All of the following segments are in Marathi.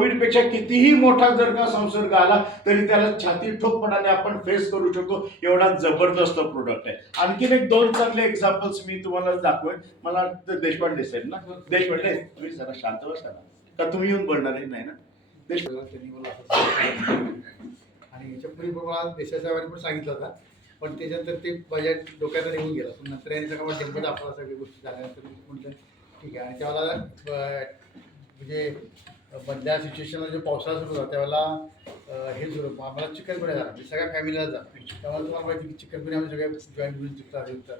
कोविडपेक्षा कितीही मोठा जर का संसर्ग आला तरी त्याला छाती ठोकपणाने आपण फेस करू शकतो. एवढा जबरदस्त प्रोडक्ट आहे. आणखीन एक दोन चांगले एक्झाम्पल्स मी तुम्हाला दाखवेन. मला देशपांडे साहेब ना? देशपांडे तुम्ही जरा शांत बसा ना. का तुम्ही येऊन बोलणार नाही ना? देश आणि याच्यापूर्वी मला देशाच्या बाहेर पण सांगितलं होता. पण त्याच्यानंतर ते माझ्या डोक्यात निघून गेलं. पण नंतर यांचा का टेम्पल आपल्याला सगळी गोष्टी झाल्यानंतर मी म्हटलं ठीक आहे. आणि त्यावेळेला म्हणजे मधल्या सिच्युएशनला जे पावसाळा सुरू होता त्यावेळेला हे सुरू. आम्हाला चिकनगुन्या झाला. म्हणजे सगळ्या फॅमिलीला जा त्यामुळे तुम्हाला माहिती की चिकनगुन्या आम्ही सगळ्या जॉईंट मिळून चिकता तर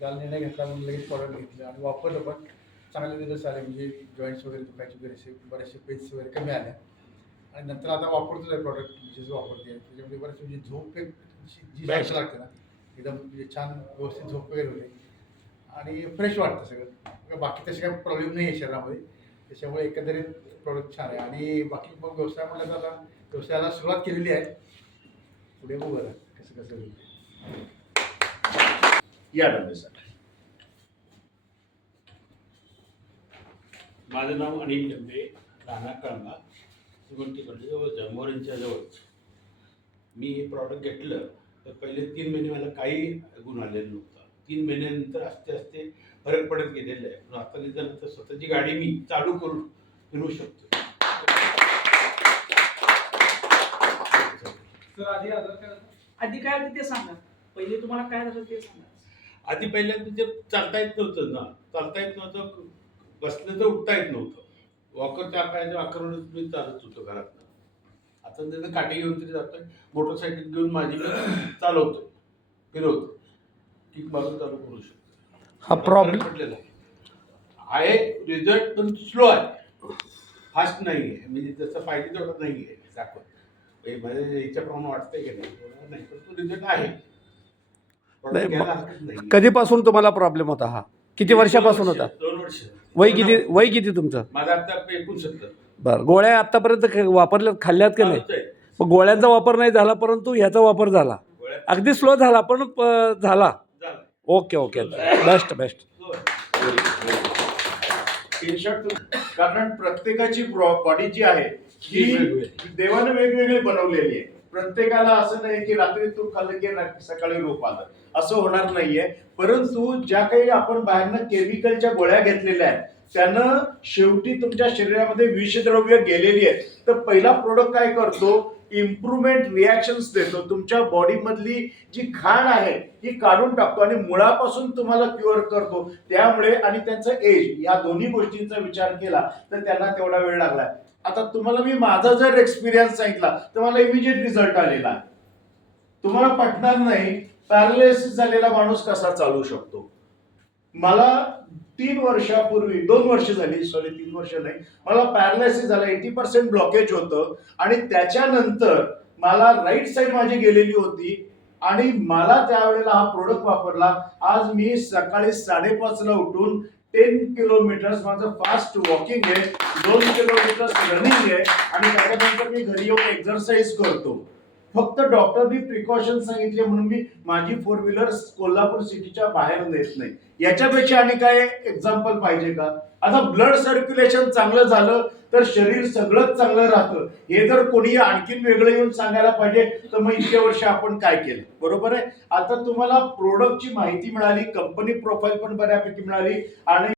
त्याला निर्णय घेतला म्हणून लगेच प्रॉडक्ट घेतलं आणि वापरलं पण. चांगले दिवस आले म्हणजे जॉईंट्स वगैरे दुखायचे बरेचसे बरेचसे पेन्स वगैरे कमी आल्या आणि नंतर आता वापरतोच आहे प्रॉडक्ट विशेष वापरते आहे त्याच्यामध्ये बरेच म्हणजे झोप एक जी- जी Best. जास्त लागते ना एकदम म्हणजे छान व्यवस्थित झोप वगैरे होते. आणि फ्रेश वाटतं सगळं. बाकी तसे काही प्रॉब्लेम नाही आहे शरीरामध्ये. त्याच्यामुळे एकंदरीत प्रॉडक्ट छान आहे. आणि बाकी मग व्यवसाय म्हटलं तर आता व्यवसायाला सुरुवात केलेली आहे. पुढे बघू आता कसं कसं होईल. या डब्यासाठी. माझं नाव अनिल डंबे राणा कळंबा श्रीमंतीकडे जवळ जमोऱ्यांच्या जवळच. मी हे प्रॉडक्ट घेतलं तर पहिले तीन महिने मला काही गुण आले नव्हते. तीन महिन्यानंतर आस्ते आस्ते फरक पडत गेलेला आहे. पण आता निदान तर स्वतःची गाडी मी चालू करून फिरू शकतो. सर आधी आजार काय होता? आधी काय होतं ते सांगा. पहिले तुम्हाला काय झालं ते सांगा. आधी पहिल्यांदा ते चालता येत नव्हतं ना. चालता येत नव्हतं बसलं तर उठता येत नव्हतं. वॉकर त्या पायाच्या वाकरवरच मी चालत होतो घरात आता त्याचं काठी घेऊन तरी जातोय. मोटरसायकल घेऊन माझी मी चालवतोय फिरवतो किक मारून चालू करू शकतो. हा प्रॉब्लेम आहे. आहे रिझल्ट पण स्लो आहे. फास्ट नाही आहे म्हणजे त्याचा फायदे तेवढा नाही आहे दाखवत याच्याप्रमाणे वाटतंय की नाही. तेवढा नाही. पण तो रिझल्ट आहे. कधीपासून तुम्हाला प्रॉब्लेम होता हा? किती वर्षापासून होता? दोन वर्ष. वय किती वय किती तुमचं? माझा आता एकोणसत्तर. बरं गोळ्या आतापर्यंत वापरल्या खाल्ल्यात का नाही. मग गोळ्यांचा वापर नाही झाला परंतु ह्याचा वापर झाला. अगदी स्लो झाला पण झालं. Okay okay. Best best. In short कारण प्रत्येकाची बॉडी जी आहे ही देवाने वेगवेगळी बनवलेली आहे. प्रत्येकाला असं नाही की रात्री तूप खाल्लं की सकाळी रोप आलं. असं होणार नाहीये. परंतु ज्या काही आपण बाहेरनं केमिकलच्या गोळ्या घेतलेल्या आहेत त्यानं शेवटी तुमच्या शरीरामध्ये विषद्रव्य गेलेली आहे तर पहिला प्रोडक्ट काय करतो? इम्प्रुव्हमेंट रिॲक्शन्स देतो. तुमच्या बॉडीमधली जी घाण आहे ही काढून टाकतो आणि मुळापासून तुम्हाला क्युअर करतो. त्यामुळे आणि त्यांचं एज या दोन्ही गोष्टींचा विचार केला तर त्यांना तेवढा वेळ लागला. आता तुम्हाला मी माझा जर एक्सपिरियन्स सांगितला तर मला इमिजिएट रिझल्ट आलेला. तुम्हाला पटणार नाही पॅरालिसिस झालेला माणूस कसा चालू शकतो? मला तीन वर्षापूर्वी दोन वर्ष झाली सॉरी तीन वर्ष नाही. मला पॅरालायसिस झाला एटी पर्सेंट ब्लॉकेज होतं. आणि त्याच्यानंतर मला राईट साईड माझी गेलेली होती. आणि मला त्यावेळेला हा प्रोडक्ट वापरला. आज मी सकाळी साडेपाचला उठून टेन किलोमीटर्स माझं फास्ट वॉकिंग आहे. दोन किलोमीटर्स रनिंग आहे. आणि त्याच्यानंतर मी घरी येऊन एक्झरसाईज करतो. फक्त डॉक्टरनी प्रिकॉशन सांगितले म्हणून मी माझी फोर व्हीलर कोल्हापूर सिटीच्या बाहेर नेत नाही. याच्यापेक्षा आणि काय एक्झाम्पल पाहिजे का? आता ब्लड सर्क्युलेशन चांगलं झालं तर शरीर सगळंच चांगलं राहतं. हे जर कोणी आणखीन वेगळं येऊन सांगायला पाहिजे तर मग इतक्या वर्ष आपण काय केलं? बरोबर आहे? आता तुम्हाला प्रोडक्टची माहिती मिळाली कंपनी प्रोफाईल पण बऱ्यापैकी मिळाली आणि